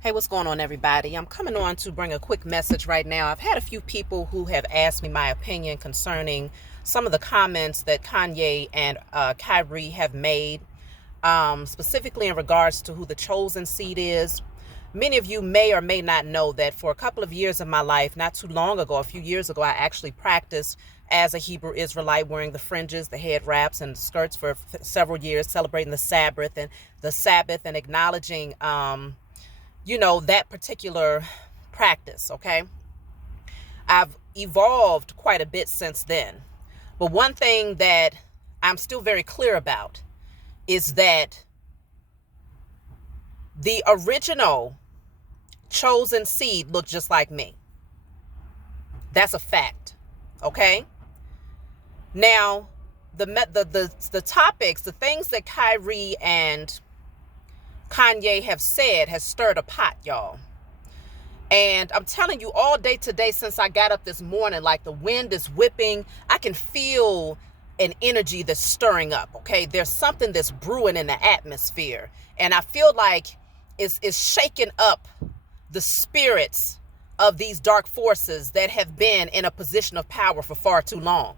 Hey, what's going on, everybody? I'm coming on to bring a quick message right now. I've had a few people who have asked me my opinion concerning some of the comments that Kanye and Kyrie have made, specifically in regards to who the chosen seed is. Many of you may or may not know that for a couple of years of my life, not too long ago, a few years ago, I actually practiced as a Hebrew Israelite, wearing the fringes, the head wraps, and the skirts for several years, celebrating the Sabbath and acknowledging that particular practice, okay? I've evolved quite a bit since then. But one thing that I'm still very clear about is that the original chosen seed looked just like me. That's a fact, okay? Now, the topics, the things that Kyrie and Kanye have said has stirred a pot, y'all. And I'm telling you, all day today, since I got up this morning, like the wind is whipping, I can feel an energy that's stirring up, okay? There's something that's brewing in the atmosphere. And I feel like it's shaking up the spirits of these dark forces that have been in a position of power for far too long.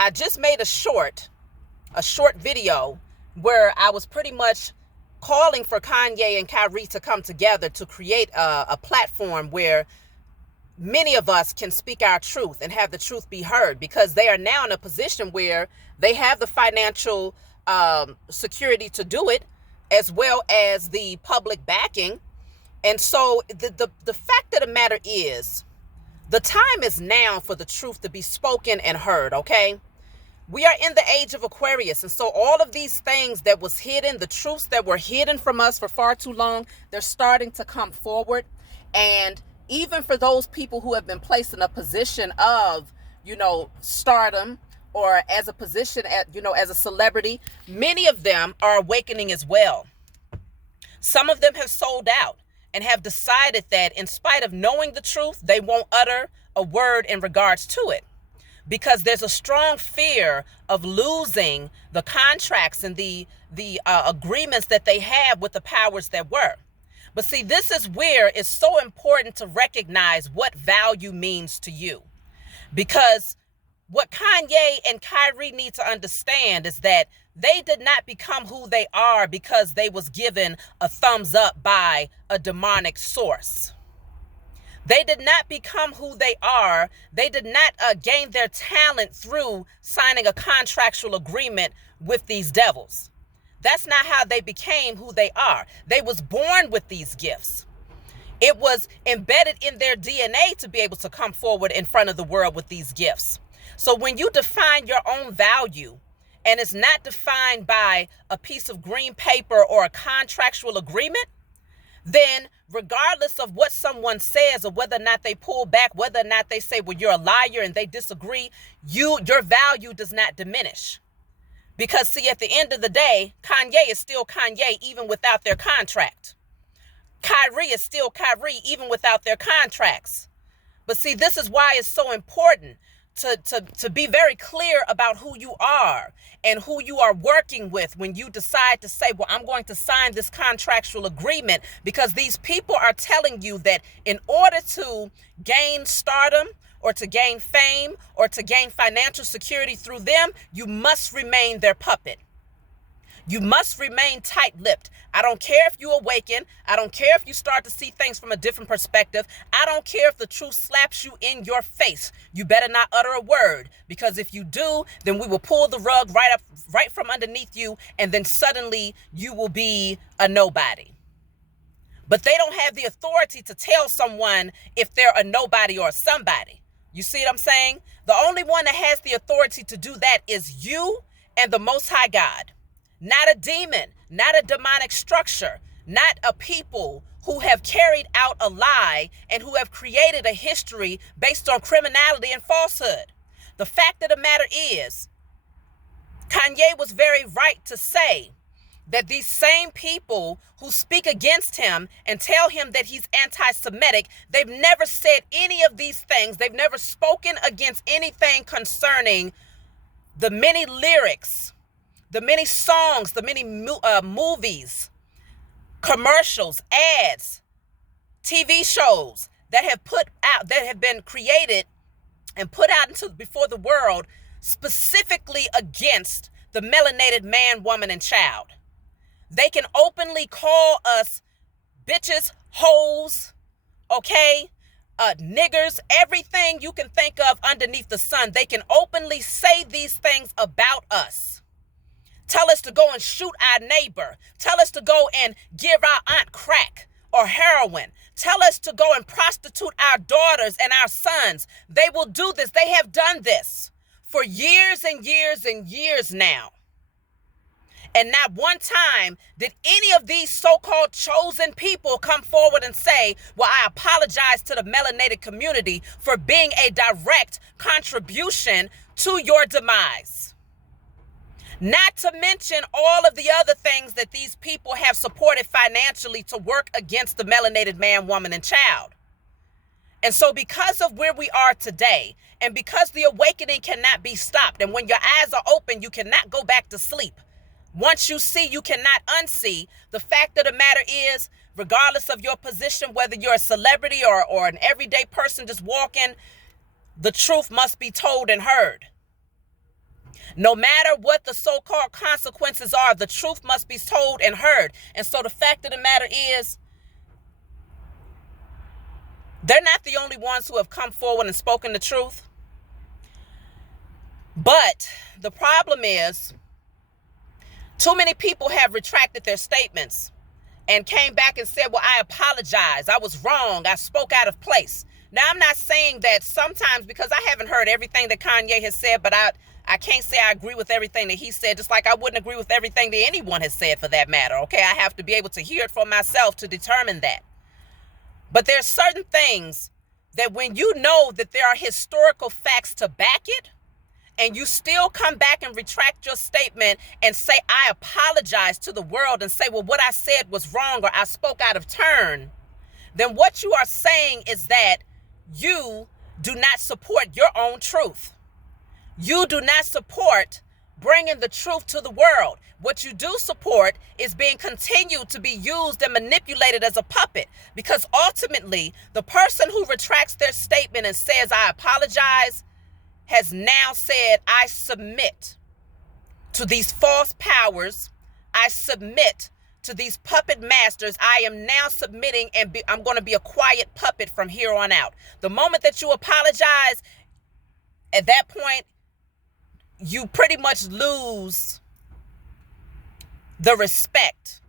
I just made a short video where I was pretty much calling for Kanye and Kyrie to come together to create a platform where many of us can speak our truth and have the truth be heard, because they are now in a position where they have the financial security to do it, as well as the public backing. And so the fact of the matter is, the time is now for the truth to be spoken and heard, okay? We are in the age of Aquarius. And so all of these things that was hidden, the truths that were hidden from us for far too long, they're starting to come forward. And even for those people who have been placed in a position of, stardom, or as a position as a celebrity, many of them are awakening as well. Some of them have sold out and have decided that in spite of knowing the truth, they won't utter a word in regards to it, because there's a strong fear of losing the contracts and the agreements that they have with the powers that were. But see, this is where it's so important to recognize what value means to you. Because what Kanye and Kyrie need to understand is that they did not become who they are because they was given a thumbs up by a demonic source. They did not become who they are. They did not gain their talent through signing a contractual agreement with these devils. That's not how they became who they are. They was born with these gifts. It was embedded in their DNA to be able to come forward in front of the world with these gifts. So when you define your own value, and it's not defined by a piece of green paper or a contractual agreement, then regardless of what someone says or whether or not they pull back, whether or not they say, well, you're a liar, and they disagree, your value does not diminish. Because see, at the end of the day, Kanye is still Kanye even without their contract. Kyrie is still Kyrie even without their contracts. But see, this is why it's so important to be very clear about who you are and who you are working with when you decide to say, well, I'm going to sign this contractual agreement, because these people are telling you that in order to gain stardom or to gain fame or to gain financial security through them, you must remain their puppet. You must remain tight-lipped. I don't care if you awaken. I don't care if you start to see things from a different perspective. I don't care if the truth slaps you in your face. You better not utter a word, because if you do, then we will pull the rug right from underneath you, and then suddenly you will be a nobody. But they don't have the authority to tell someone if they're a nobody or a somebody. You see what I'm saying? The only one that has the authority to do that is you and the Most High God. Not a demon, not a demonic structure, not a people who have carried out a lie and who have created a history based on criminality and falsehood. The fact of the matter is, Kanye was very right to say that these same people who speak against him and tell him that he's anti-Semitic, they've never said any of these things. They've never spoken against anything concerning the many lyrics, the many songs, the many movies commercials, ads, TV shows that have been created and put out before the world specifically against the melanated man, woman, and child. They can openly call us bitches, hoes, okay, niggers, everything you can think of underneath the sun. They can openly say these things about us. Tell us to go and shoot our neighbor. Tell us to go and give our aunt crack or heroin. Tell us to go and prostitute our daughters and our sons. They will do this. They have done this for years and years and years now. And not one time did any of these so-called chosen people come forward and say, well, I apologize to the melanated community for being a direct contribution to your demise. Not to mention all of the other things that these people have supported financially to work against the melanated man, woman, and child. And so because of where we are today, and because the awakening cannot be stopped, and when your eyes are open, you cannot go back to sleep. Once you see, you cannot unsee. The fact of the matter is, regardless of your position, whether you're a celebrity or an everyday person just walking, the truth must be told and heard. No matter what the so-called consequences are, the truth must be told and heard. And so the fact of the matter is, they're not the only ones who have come forward and spoken the truth. But the problem is, too many people have retracted their statements and came back and said, well, I apologize. I was wrong. I spoke out of place. Now, I'm not saying that sometimes, because I haven't heard everything that Kanye has said, but I can't say I agree with everything that he said, just like I wouldn't agree with everything that anyone has said for that matter. Okay, I have to be able to hear it for myself to determine that. But there's certain things that when you know that there are historical facts to back it, and you still come back and retract your statement and say, I apologize to the world, and say, well, what I said was wrong, or I spoke out of turn, then what you are saying is that you do not support your own truth. You do not support bringing the truth to the world. What you do support is being continued to be used and manipulated as a puppet, because ultimately the person who retracts their statement and says, I apologize, has now said, I submit to these false powers. I submit to these puppet masters. I am now submitting, and I'm going to be a quiet puppet from here on out. The moment that you apologize, at that point, you pretty much lose the respect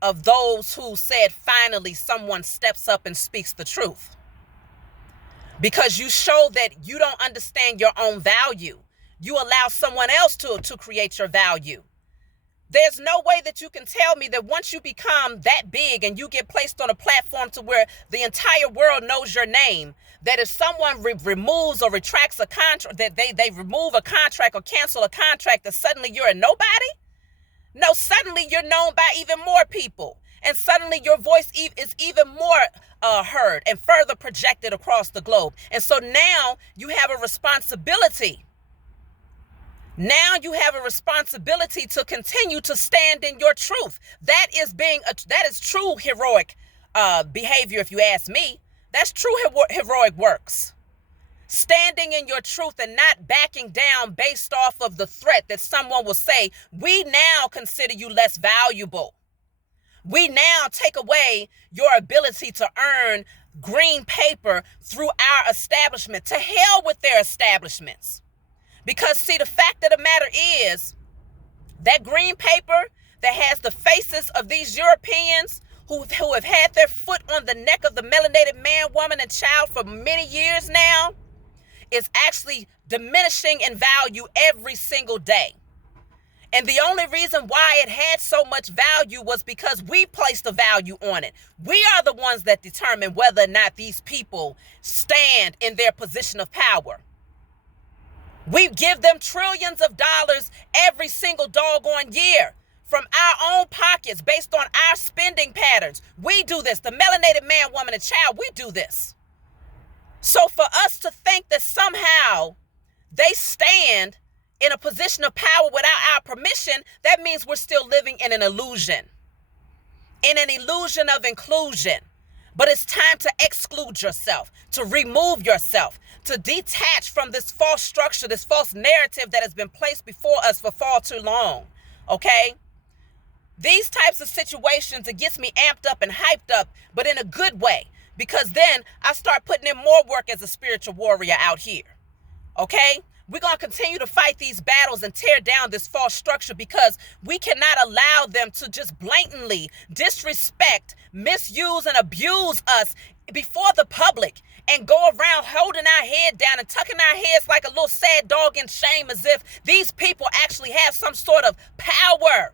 of those who said, finally, someone steps up and speaks the truth. Because you show that you don't understand your own value. You allow someone else to create your value. There's no way that you can tell me that once you become that big and you get placed on a platform to where the entire world knows your name, that if someone removes or retracts a contract, that they remove a contract or cancel a contract, that suddenly you're a nobody? No, suddenly you're known by even more people. And suddenly your voice is even more heard and further projected across the globe. And so now you have a responsibility. Now you have a responsibility to continue to stand in your truth. That is true heroic behavior, if you ask me. That's true heroic works. Standing in your truth and not backing down based off of the threat that someone will say, we now consider you less valuable. We now take away your ability to earn green paper through our establishment. To hell with their establishments. Because, see, the fact of the matter is that green paper that has the faces of these Europeans who have had their foot on the neck of the melanated man, woman, and child for many years now is actually diminishing in value every single day. And the only reason why it had so much value was because we placed a value on it. We are the ones that determine whether or not these people stand in their position of power. We give them trillions of dollars every single doggone year from our own pockets based on our spending patterns. We do this. The melanated man, woman, and child, we do this. So for us to think that somehow they stand in a position of power without our permission, that means we're still living in an illusion. in an illusion of inclusion. But it's time to exclude yourself, to remove yourself, to detach from this false structure, this false narrative that has been placed before us for far too long. Okay? These types of situations, it gets me amped up and hyped up, but in a good way, because then I start putting in more work as a spiritual warrior out here. Okay? We're going to continue to fight these battles and tear down this false structure, because we cannot allow them to just blatantly disrespect, misuse, and abuse us before the public and go around holding our head down and tucking our heads like a little sad dog in shame, as if these people actually have some sort of power.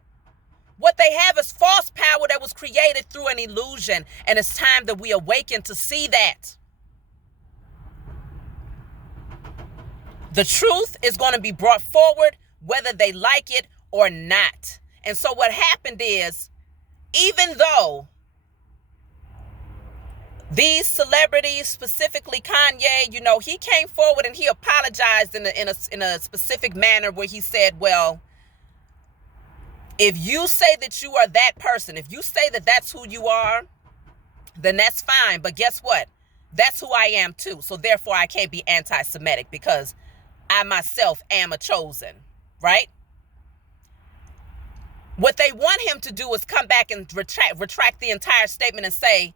What they have is false power that was created through an illusion, and it's time that we awaken to see that. The truth is going to be brought forward whether they like it or not. And so what happened is, even though these celebrities, specifically Kanye, he came forward and he apologized in a specific manner where he said, well, if you say that you are that person, if you say that that's who you are, then that's fine. But guess what? That's who I am too. So therefore I can't be anti-Semitic, because I myself am a chosen, right? What they want him to do is come back and retract the entire statement and say,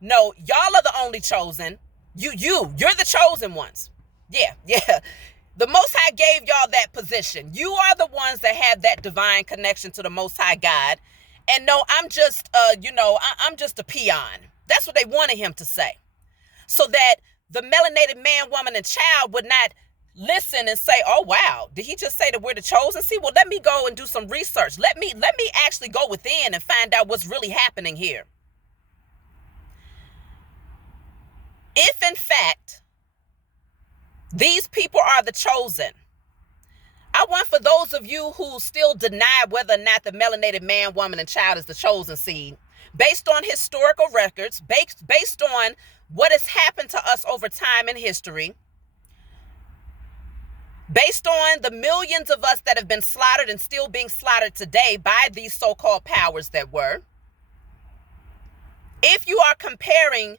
no, y'all are the only chosen. You're the chosen ones. Yeah. The Most High gave y'all that position. You are the ones that have that divine connection to the Most High God. And no, I'm just, I'm just a peon. That's what they wanted him to say. So that the melanated man, woman, and child would not listen and say, oh, wow, did he just say that we're the chosen? See, well, let me go and do some research. Let me actually go within and find out what's really happening here. If, in fact, these people are the chosen, I want for those of you who still deny whether or not the melanated man, woman, and child is the chosen seed, based on historical records, based on what has happened to us over time in history, based on the millions of us that have been slaughtered and still being slaughtered today by these so-called powers that were, if you are comparing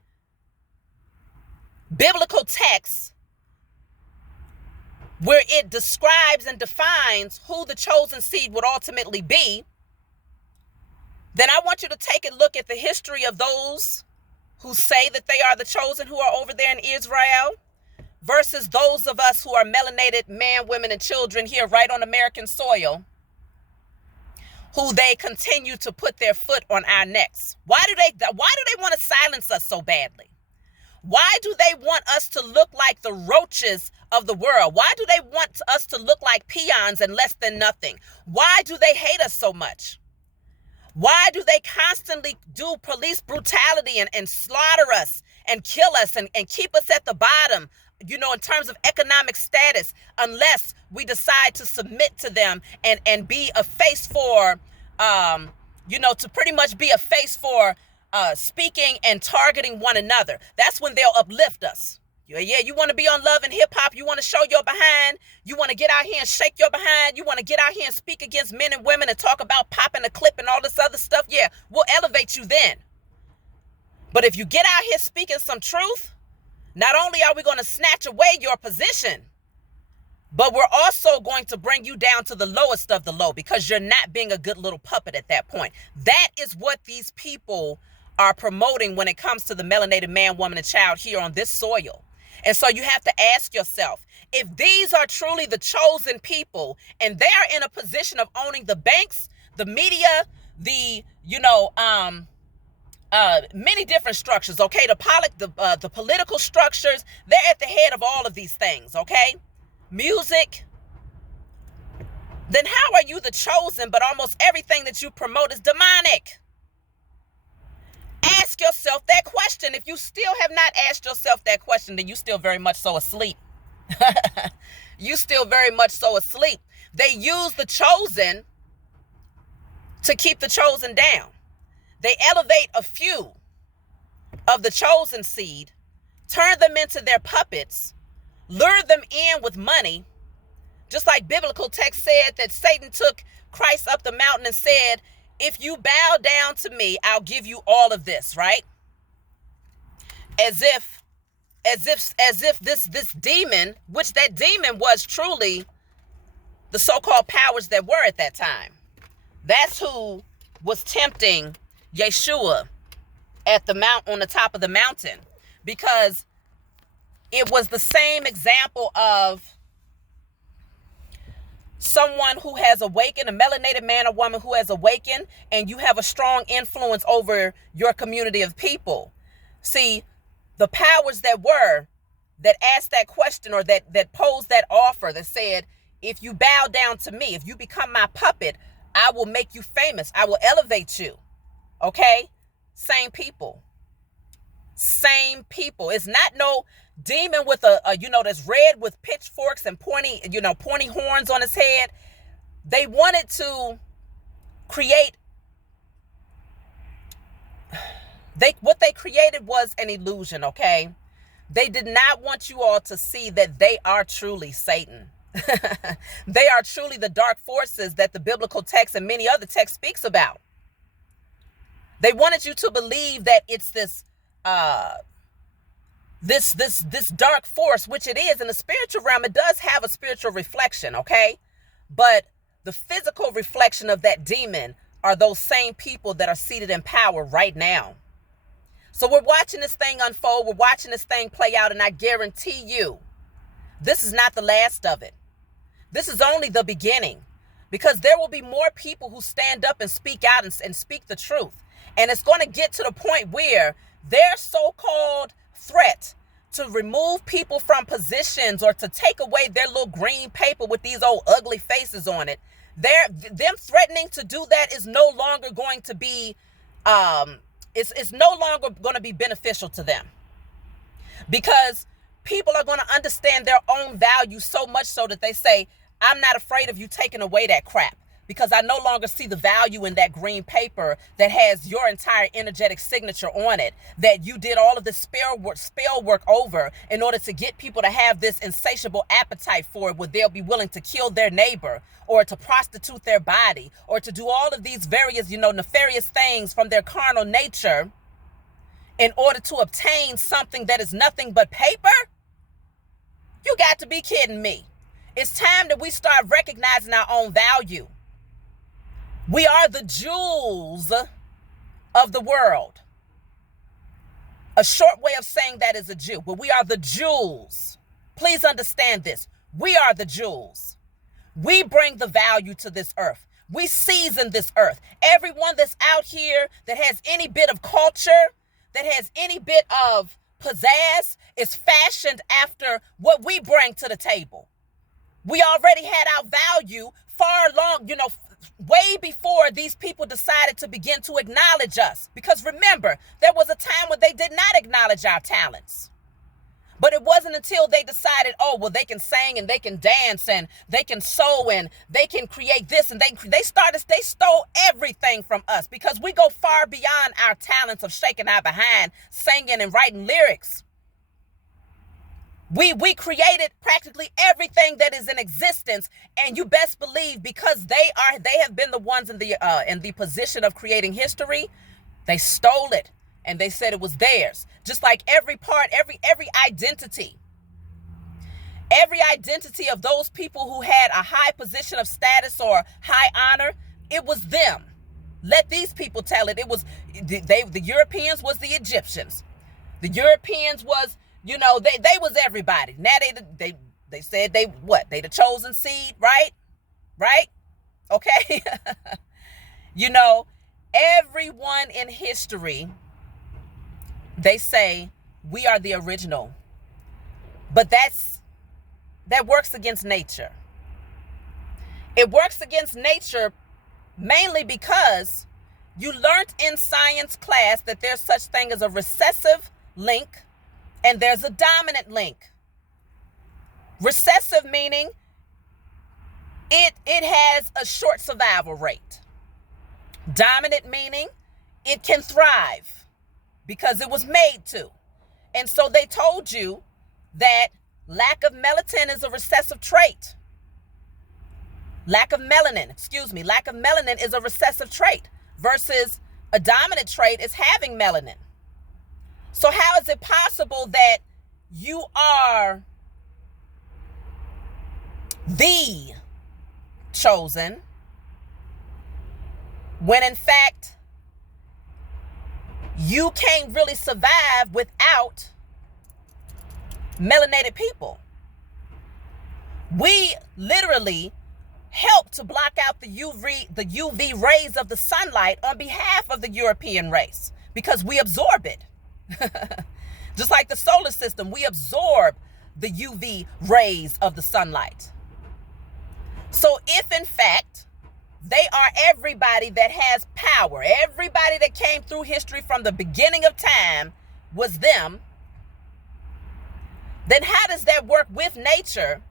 biblical texts where it describes and defines who the chosen seed would ultimately be, then I want you to take a look at the history of those who say that they are the chosen, who are over there in Israel, versus those of us who are melanated men, women, and children here right on American soil, who they continue to put their foot on our necks. Why do they want to silence us so badly? Why do they want us to look like the roaches of the world? Why do they want us to look like peons and less than nothing? Why do they hate us so much? Why do they constantly do police brutality and slaughter us and kill us and keep us at the bottom, in terms of economic status, unless we decide to submit to them and be a face for, to pretty much be a face for speaking and targeting one another? That's when they'll uplift us. Yeah, you want to be on Love and Hip Hop. You want to show your behind. You want to get out here and shake your behind. You want to get out here and speak against men and women and talk about popping a clip and all this other stuff. Yeah, we'll elevate you then. But if you get out here speaking some truth, not only are we going to snatch away your position, but we're also going to bring you down to the lowest of the low, because you're not being a good little puppet at that point. That is what these people are promoting when it comes to the melanated man, woman, and child here on this soil. And so you have to ask yourself, if these are truly the chosen people and they are in a position of owning the banks, the media, the, many different structures, okay? The political structures, they're at the head of all of these things, okay? Music. Then how are you the chosen, but almost everything that you promote is demonic? Ask yourself that question. If you still have not asked yourself that question, then you still very much so asleep. You still very much so asleep. They use the chosen to keep the chosen down. They elevate a few of the chosen seed, turn them into their puppets, lure them in with money, just like biblical text said that Satan took Christ up the mountain and said, if you bow down to me, I'll give you all of this, right? As if this demon, which that demon was truly the so-called powers that were at that time. That's who was tempting Yeshua at the mount, on the top of the mountain, because it was the same example of someone who has awakened, a melanated man or woman who has awakened, and you have a strong influence over your community of people. See, the powers that were, that asked that question, or that posed that offer, that said, if you bow down to me, if you become my puppet, I will make you famous. I will elevate you. Okay? Same people. Same people. It's not no demon with a that's red with pitchforks and pointy horns on his head. They wanted to create, what they created was an illusion, okay? They did not want you all to see that they are truly Satan. They are truly the dark forces that the biblical text and many other texts speaks about. They wanted you to believe that it's this dark force, which it is in the spiritual realm. It does have a spiritual reflection, okay? But the physical reflection of that demon are those same people that are seated in power right now. So we're watching this thing unfold. We're watching this thing play out. And I guarantee you, this is not the last of it. This is only the beginning, because there will be more people who stand up and speak out and speak the truth. And it's going to get to the point where their so-called threat to remove people from positions, or to take away their little green paper with these old ugly faces on it, them threatening to do that is no longer going to be, it's no longer going to be beneficial to them, because people are going to understand their own value so much so that they say, I'm not afraid of you taking away that crap, because I no longer see the value in that green paper that has your entire energetic signature on it, that you did all of this spell work over in order to get people to have this insatiable appetite for it, where they'll be willing to kill their neighbor, or to prostitute their body, or to do all of these various, nefarious things from their carnal nature in order to obtain something that is nothing but paper. You got to be kidding me. It's time that we start recognizing our own value. We are the jewels of the world. A short way of saying that is a Jew. But we are the jewels. Please understand this. We are the jewels. We bring the value to this earth. We season this earth. Everyone that's out here that has any bit of culture, that has any bit of pizzazz, is fashioned after what we bring to the table. We already had our value far long, way before these people decided to begin to acknowledge us. Because remember, there was a time when they did not acknowledge our talents. But it wasn't until they decided, oh, well, they can sing and they can dance and they can sew and they can create this, and they stole everything from us, because we go far beyond our talents of shaking our behind, singing and writing lyrics. We created practically everything that is in existence, and you best believe, because they have been the ones in the position of creating history, they stole it and they said it was theirs. Just like every identity of those people who had a high position of status or high honor, it was them. Let these people tell it. It was the Europeans was the Egyptians. The Europeans was, they was everybody. Now they said they the chosen seed, right? Right? Okay. Everyone in history, they say we are the original. But that works against nature. It works against nature mainly because you learned in science class that there's such thing as a recessive link and there's a dominant link. Recessive meaning it has a short survival rate. Dominant meaning it can thrive because it was made to. And so they told you that lack of melatonin is a recessive trait. Lack of melanin is a recessive trait. versus a dominant trait is having melanin. So how is it possible that you are the chosen when in fact you can't really survive without melanated people? We literally help to block out the UV rays of the sunlight on behalf of the European race because we absorb it. Just like the solar system, we absorb the UV rays of the sunlight. So if in fact they are everybody that has power, everybody that came through history from the beginning of time was them, then how does that work with nature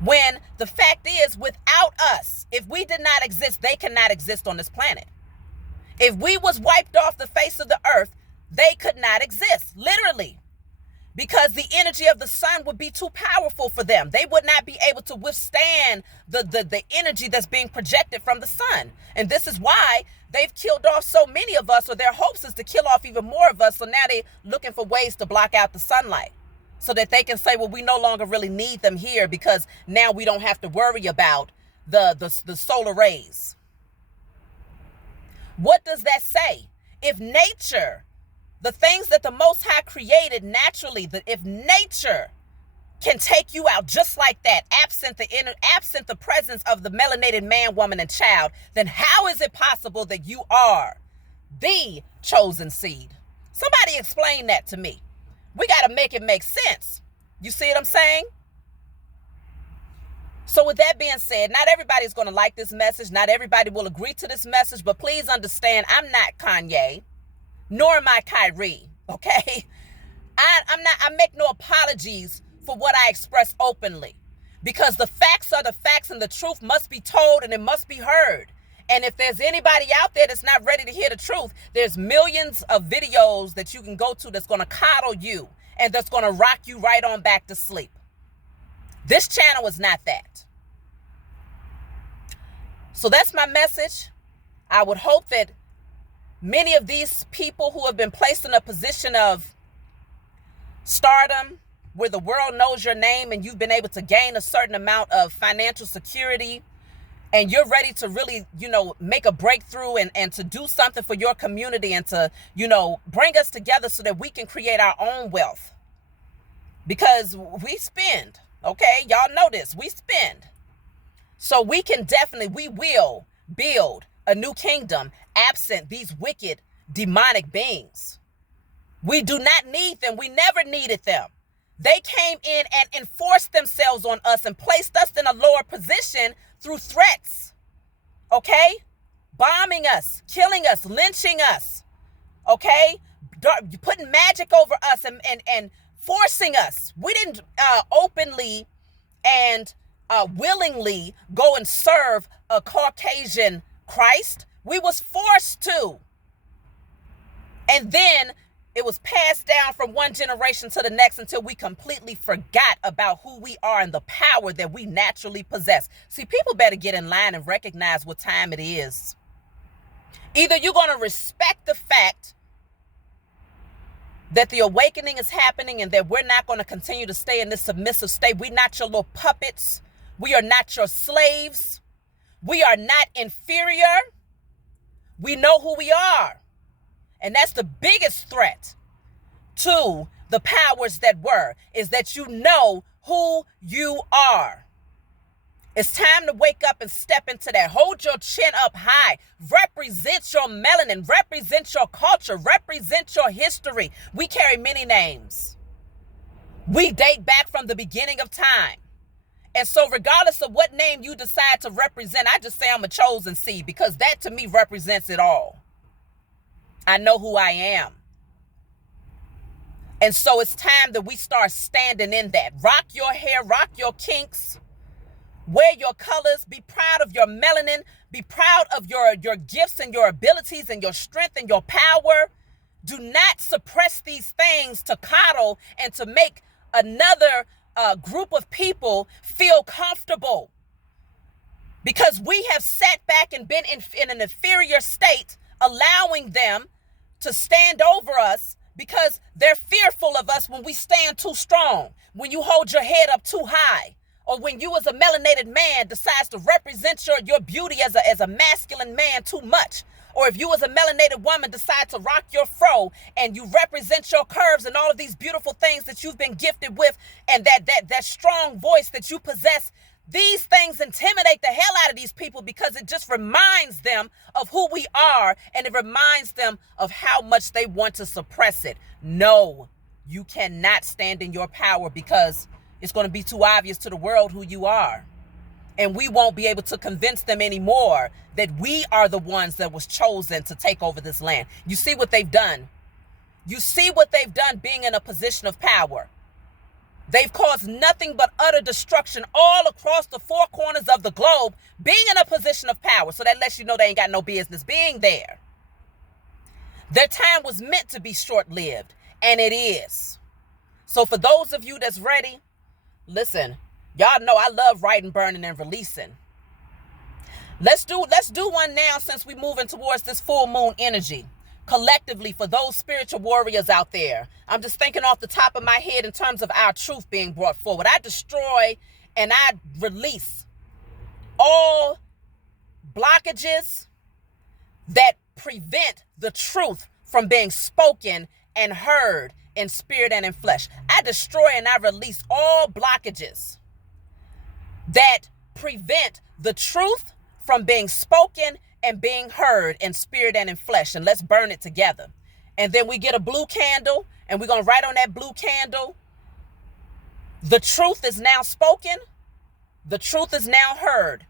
when the fact is, without us, if we did not exist, they cannot exist on this planet? If we was wiped off the face of the earth, they could not exist, literally, because the energy of the sun would be too powerful for them. They would not be able to withstand the energy that's being projected from the sun. And this is why they've killed off so many of us, or their hopes is to kill off even more of us. So now they're looking for ways to block out the sunlight so that they can say, well, we no longer really need them here because now we don't have to worry about the solar rays. What does that say? If nature, the things that the Most High created naturally, that if nature can take you out just like that, absent the presence of the melanated man, woman, and child, then how is it possible that you are the chosen seed? Somebody explain that to me. We got to make it make sense. You see what I'm saying? So with that being said, not everybody's going to like this message. Not everybody will agree to this message, but please understand, I'm not Kanye, nor am I Kyrie, okay? I make no apologies for what I express openly, because the facts are the facts and the truth must be told and it must be heard. And if there's anybody out there that's not ready to hear the truth, there's millions of videos that you can go to that's going to coddle you and that's going to rock you right on back to sleep. This channel is not that. So that's my message. I would hope that many of these people who have been placed in a position of stardom, where the world knows your name and you've been able to gain a certain amount of financial security, and you're ready to really, make a breakthrough and to do something for your community and to, bring us together so that we can create our own wealth. Because we spend, okay? Y'all know this, we spend. So we will build a new kingdom absent these wicked demonic beings. We do not need them. We never needed them. They came in and enforced themselves on us and placed us in a lower position through threats, okay? Bombing us, killing us, lynching us, okay? Putting magic over us and forcing us. We didn't openly and willingly go and serve a Caucasian Christ. We was forced to. And then it was passed down from one generation to the next until we completely forgot about who we are and the power that we naturally possess. See, people better get in line and recognize what time it is. Either you're going to respect the fact that the awakening is happening and that we're not going to continue to stay in this submissive state. We're not your little puppets. We are not your slaves. We are not inferior. We know who we are. And that's the biggest threat to the powers that were, is that you know who you are. It's time to wake up and step into that. Hold your chin up high. Represent your melanin. Represent your culture. Represent your history. We carry many names. We date back from the beginning of time. And so regardless of what name you decide to represent, I just say I'm a chosen seed, because that to me represents it all. I know who I am. And so it's time that we start standing in that. Rock your hair, rock your kinks, wear your colors, be proud of your melanin, be proud of your gifts and your abilities and your strength and your power. Do not suppress these things to coddle and to make another group of people feel comfortable. because we have sat back and been in an inferior state, allowing them to stand over us because they're fearful of us when we stand too strong, when you hold your head up too high, or when you as a melanated man decides to represent your beauty as a masculine man too much, or if you as a melanated woman decide to rock your fro and you represent your curves and all of these beautiful things that you've been gifted with, and that strong voice that you possess. These things intimidate the hell out of these people because it just reminds them of who we are, and it reminds them of how much they want to suppress it. No, you cannot stand in your power because it's going to be too obvious to the world who you are. And we won't be able to convince them anymore that we are the ones that was chosen to take over this land. You see what they've done. You see what they've done being in a position of power. They've caused nothing but utter destruction all across the four corners of the globe, being in a position of power. So that lets you know they ain't got no business being there. Their time was meant to be short-lived, and it is. So for those of you that's ready, listen, y'all know I love writing, burning, and releasing. Let's do one now since we're moving towards this full moon energy. Collectively, for those spiritual warriors out there, I'm just thinking off the top of my head in terms of our truth being brought forward. I destroy and I release all blockages that prevent the truth from being spoken and heard in spirit and in flesh. I destroy and I release all blockages that prevent the truth from being spoken and being heard in spirit and in flesh. And let's burn it together. And then we get a blue candle, and we're going to write on that blue candle, the truth is now spoken, the truth is now heard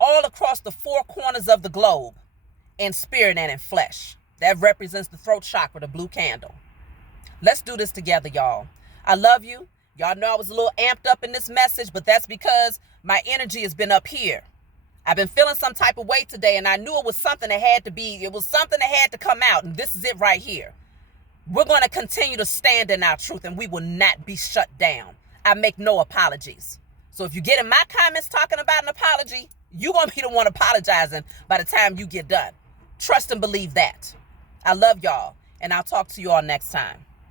all across the four corners of the globe in spirit and in flesh. That represents the throat chakra, the blue candle. Let's do this together, y'all. I love you. Y'all know I was a little amped up in this message, but that's because my energy has been up here. I've been feeling some type of way today, and I knew it was something that had to come out, and this is it right here. We're going to continue to stand in our truth, and we will not be shut down. I make no apologies. So if you get in my comments talking about an apology, you're going to be the one apologizing by the time you get done. Trust and believe that. I love y'all, and I'll talk to you all next time.